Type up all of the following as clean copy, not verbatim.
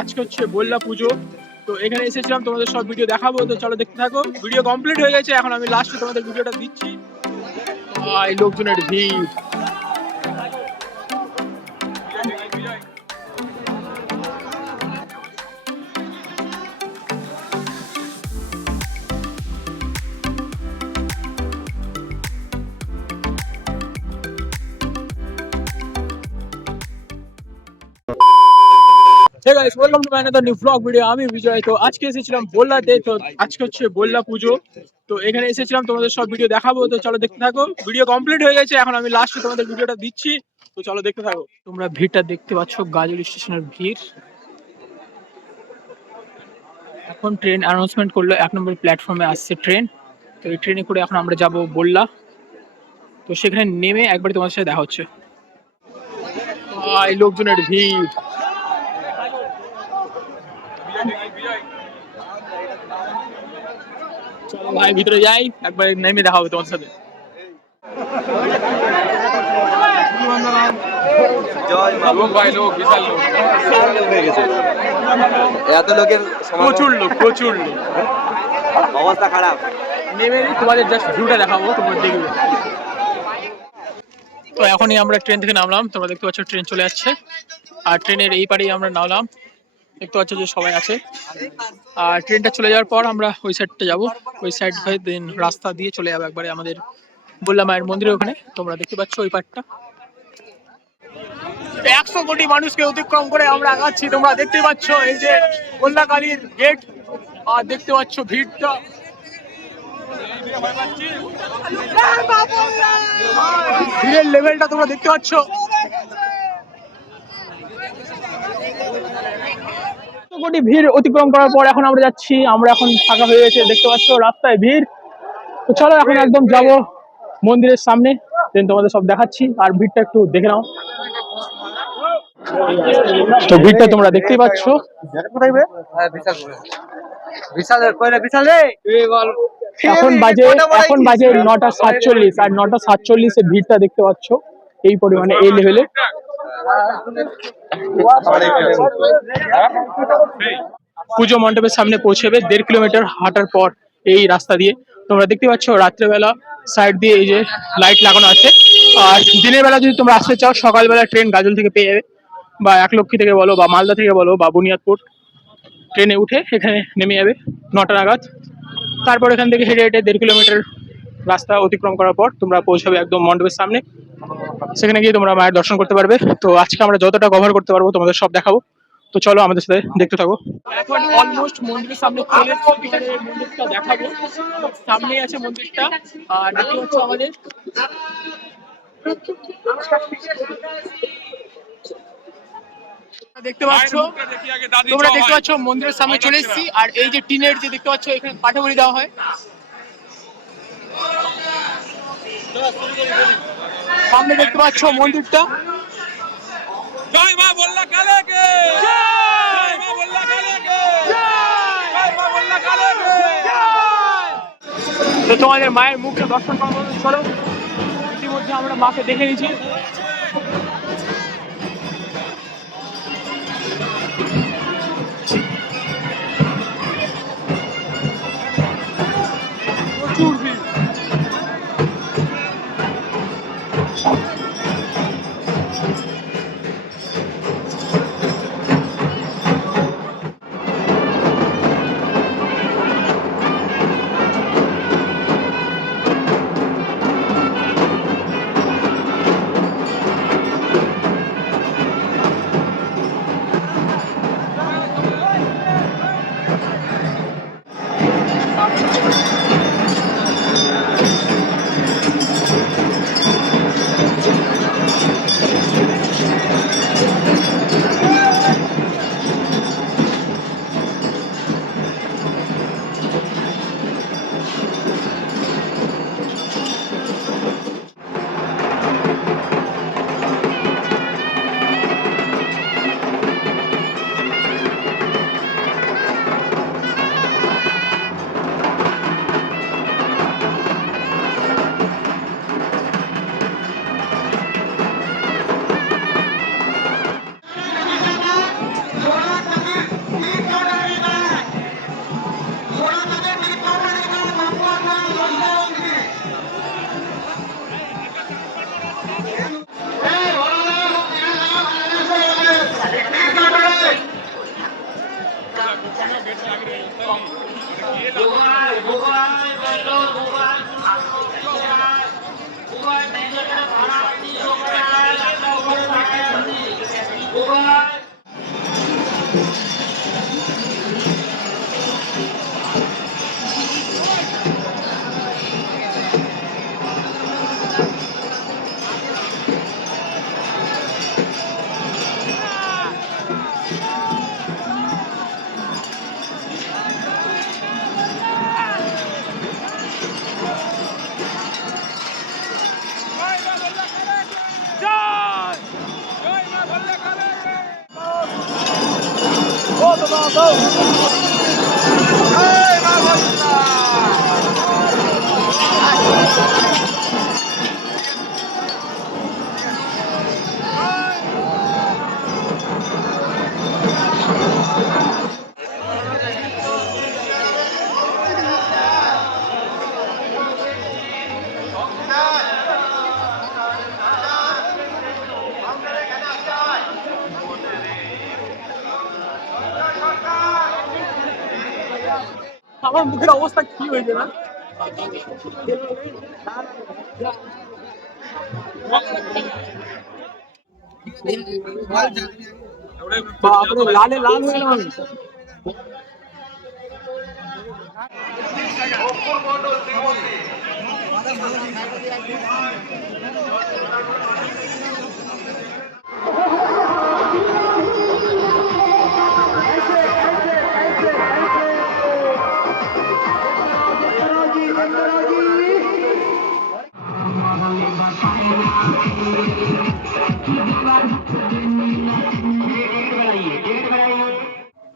আজকে হচ্ছে বল্লা পুজো। তো এখানে এসেছিলাম, তোমাদের সব ভিডিও দেখাবো, তো চলো দেখতে থাকো। ভিডিও কমপ্লিট হয়ে গেছে, এখন আমি লাস্টে তোমাদের ভিডিওটা দিচ্ছি। এই লোকজনের ভিড়। Hey guys, welcome to my another new vlog video. আমি বিজয়। তো আজকে এসেছিলাম বল্লাতে। তো আজকে হচ্ছে বল্লা পুজো। তো এখানে এসেছিলাম, তোমাদের সব ভিডিও দেখাবো, তো চলো দেখতে থাকো। ভিডিও কমপ্লিট হয়ে গেছে, এখন আমি লাস্টে তোমাদের ভিডিওটা দিচ্ছি। তো চলো দেখতে থাকো। তোমরা ভিড়টা দেখতে পাচ্ছ, গাজল স্টেশনের ভিড়। এখন ট্রেন অ্যানাউন্সমেন্ট করলো, 1 নম্বর প্ল্যাটফর্মে আসছে ট্রেন। তো এই ট্রেনে করে এখন আমরা যাব বল্লা। তো সেখানে নেমে একবার তোমাদের সাথে দেখা হচ্ছে। এই লোকজনের ভিড়। চলো ভাই ভিতরে যাই, একবার নেমে দেখা হবে তোমার সাথে। এত লোকের প্রচুর লোক, প্রচুর লোক, অবস্থা খারাপ। নেমে তোমাদের জাস্ট ভিউটা দেখাবো, তোমরা দেখবে। তো এখনই আমরা ট্রেন থেকে নামলাম, তোমরা দেখতে পাচ্ছ ট্রেন চলে যাচ্ছে। আর ট্রেনের এই পারেই আমরা নামলাম, দেখতে পাচ্ছ যে সবাই আছে। আর ট্রেনটা চলে যাওয়ার পর আমরা ওই সাইডটা যাবো, ওই সাইড হয়ে দেন রাস্তা দিয়ে চলে যাবো একবারে আমাদের বল্লা মায়ের মন্দিরের ওখানে। তোমরা দেখতে পাচ্ছ ওই পার্টটা। 100 কোটি মানুষকে অতিক্রম করে আমরা আগাচ্ছি, তোমরা দেখতে পাচ্ছ এই যে বল্লা কালীর গেট। আর দেখতে পাচ্ছ ভিড়টা, ভিড়ের লেভেলটা তোমরা দেখতে পাচ্ছ। কোটি ভিড় অতিক্রম করার পর এখন আমরা যাচ্ছি, আমরা এখন ফাঁকা হয়ে গেছে, দেখতে পাচ্ছ রাস্তায় ভিড়। তো চলো এখন একদম যাব মন্দিরের সামনে, দেন তোমাদের সব দেখাচ্ছি। আর ভিড়টা একটু দেখে নাও। তো ভিড়টা তোমরা দেখতেই পাচ্ছ। এখন বাজে 9টা 47, আর 9টা 47-এ ভিড়টা দেখতে পাচ্ছ এই পরিমাণে, এই লেভেলে। পুজো মণ্ডপের সামনে পৌঁছবে 1.5 কিলোমিটার হাঁটার পর এই রাস্তা দিয়ে। তোমরা দেখতে পাচ্ছ রাত্রেবেলা সাইড দিয়ে এই যে লাইট লাগানো আছে। আর দিনের বেলা যদি তোমরা আসতে চাও, সকালবেলা ট্রেন গাজল থেকে পেয়ে যাবে, বা 1লক্ষী থেকে বলো, বা মালদা থেকে বলো, বা বুনিয়াদপুর ট্রেনে উঠে এখানে নেমে যাবে 9টা নাগাদ। তারপর এখান থেকে হেঁটে হেঁটে 1.5 কিলোমিটার রাস্তা অতিক্রম করার পর তোমরা পৌঁছাবে একদম মণ্ডপের সামনে। সেখানে গিয়ে তোমরা মায়ের দর্শন করতে পারবে। তো আজকে আমরা যতটা কভার করতে পারবো তোমাদের সব দেখাবো। তো চলো আমাদের সাথে দেখতে থাকো। এখন অলমোস্ট মন্দিরের সামনে চলে এসেছি, মন্দিরটা দেখাবো। সামনেই আছে মন্দিরটা, আর দেখতে পাচ্ছ আমাদের দেখতে পাচ্ছ, তোমরা দেখতে পাচ্ছ মন্দিরের সামনে চলে এসেছি। আর এই যে টিনের যে দেখতে পাচ্ছ, এখানে পাঠাবলি দেওয়া হয়। সামনে দেখতে পাচ্ছ মন্দিরটা। জয় মা বল্লা কালীকে, জয় মা বল্লা কালীকে, জয় মা বল্লা কালীকে। তো তোমাদের মায়ের মুখে দর্শন করার জন্য চলো। ইতিমধ্যে আমরা মাকে দেখে নিয়েছি। প্রচুর ভিড়। আমার মুখের অবস্থা কি হয়েছে না? বাপরে, লালে লাল হয়ে গেলাম আমি।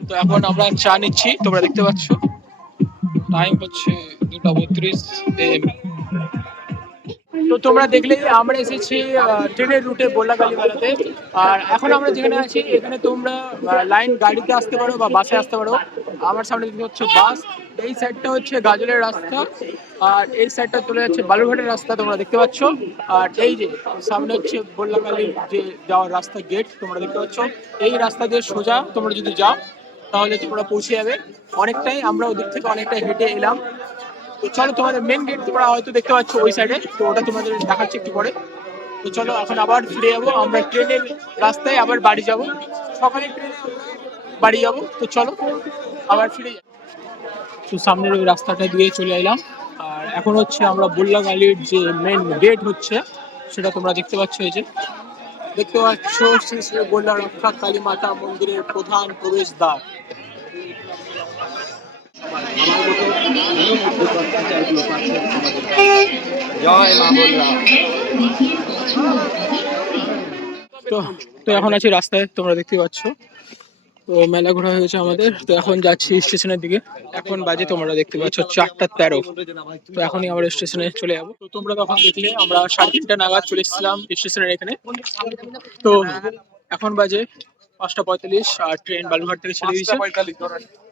তো এখন আমরা চা নিচ্ছি, তোমরা দেখতে পাচ্ছ টাইম হচ্ছে 2:32 AM। তো তোমরা দেখলে আমরা এসেছি ট্রেনের রুটে বল্লাকালী মেলাতে। আর এখন আমরা যেখানে আছি এখানে তোমরা লাইন গাড়িতে আসতে পারো বা বাসে আসতে পারো। আমার সামনে দিকে হচ্ছে বাস, এই সাইডটা হচ্ছে গাজলের রাস্তা, আর এই সাইডটা চলে যাচ্ছে বালুরঘাটের রাস্তা, তোমরা দেখতে পাচ্ছ। আর এই যে সামনে হচ্ছে বল্লাকালীর যে যাওয়ার রাস্তা গেট, তোমরা দেখতে পাচ্ছ। এই রাস্তা দিয়ে সোজা তোমরা যদি যাও তাহলে তোমরা পৌঁছে যাবে অনেকটাই। আমরা ওদিক থেকে অনেকটাই হেঁটে এলাম। তো চলো, তোমাদের মেন গেট তোমরা হয়তো দেখতে পাচ্ছ ওই সাইডে, তো ওটা তোমাদের দেখাচ্ছি একটু পরে। তো চলো এখন আবার ফিরে যাবো, আমরা ট্রেনের রাস্তায় আবার বাড়ি যাব, সকালে ট্রেনে আমরা বাড়ি যাবো। তো চলো আবার ফিরে যাই। তো সামনের ওই রাস্তাটা দিয়ে চলে এলাম। আর এখন হচ্ছে আমরা বল্লাকালীর যে মেন গেট হচ্ছে সেটা তোমরা দেখতে পাচ্ছ। এই যে দেখতে পাচ্ছ শ্রী শ্রী বল্লা রক্ষা কালী মাতা মন্দিরের প্রধান প্রবেশদ্বার। জয় মা বলরা। তো তো এখন আছি রাস্তায়, তোমরা দেখতে পাচ্ছ। তো মেলা ঘোরা হয়ে গেছে আমাদের, তো এখন যাচ্ছি স্টেশনের দিকে। এখন বাজে তোমরা দেখতে পাচ্ছ 4:13। তো এখনই আমরা স্টেশনে চলে যাবো। তো তোমরা তখন দেখলে আমরা 3:30 নাগাদ চলে এসেছিলাম স্টেশনের এখানে। তো এখন বাজে 5:45 আর ট্রেন বালুরঘাট থেকে ছেড়ে দিয়েছে।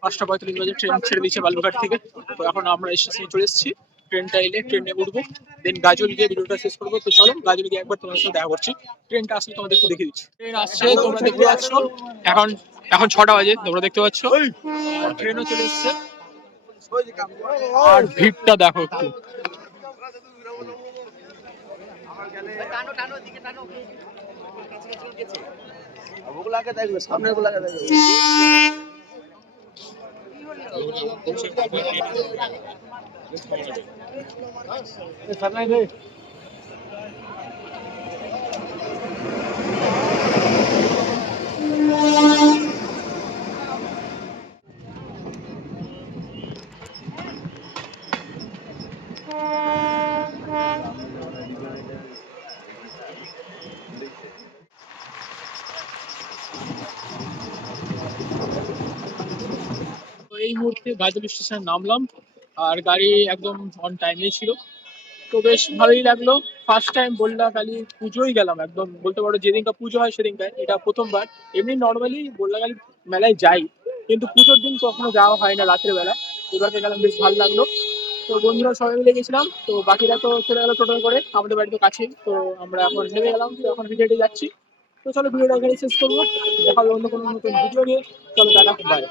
5:45 বাজে ট্রেন ছেড়ে দিয়েছে বালুরঘাট থেকে। তো এখন আমরা স্টেশনে চলে এসেছি, ট্রেনটা এলে ট্রেনে উঠবো, দেন গাজল গিয়ে ভিডিওটা শেষ করবো। তো চলো গাজল গিয়ে একবার তোমার সাথে দেখা করছি। ট্রেনটা আসলে তোমাদের একটু দেখে দিচ্ছি। ট্রেন আসছে, তোমরা দেখতে পাচ্ছ। এখন এখন 6টা বাজে, তোমরা দেখতে পাচ্ছ। ট্রেনও চলে এসছে, আর ভিড়টা দেখো একটু। সামনে গুলাকে দেখবে। তো এই মুহূর্তে গাজল স্টেশনে নামলাম, আর গাড়ি একদম অন টাইমেই ছিল। তো বেশ ভালোই লাগলো। ফার্স্ট টাইম বল্লাকালী পুজোই গেলাম, একদম বলতে পারো যেদিনটা পুজো হয় সেদিনটায়, এটা প্রথমবার। এমনি নর্মালি বল্লাকালী মেলায় যাই, কিন্তু পুজোর দিন কখনো যাওয়া হয় না রাত্রে বেলা। এবারকে গেলাম, বেশ ভালো লাগলো। তো বন্ধুরা সবাই মিলে গেছিলাম, তো বাকিরা তো চলে গেলো টোটো করে, আমাদের বাড়ি তো কাছেই। তো আমরা এখন নেমে গেলাম, তো এখন হেঁটে যাচ্ছি। তো চলো ভিডিওটা এখানে শেষ করবো, দেখা হবে অন্য কোনো নতুন ভিডিও নিয়ে। চলো টাটা, বাই।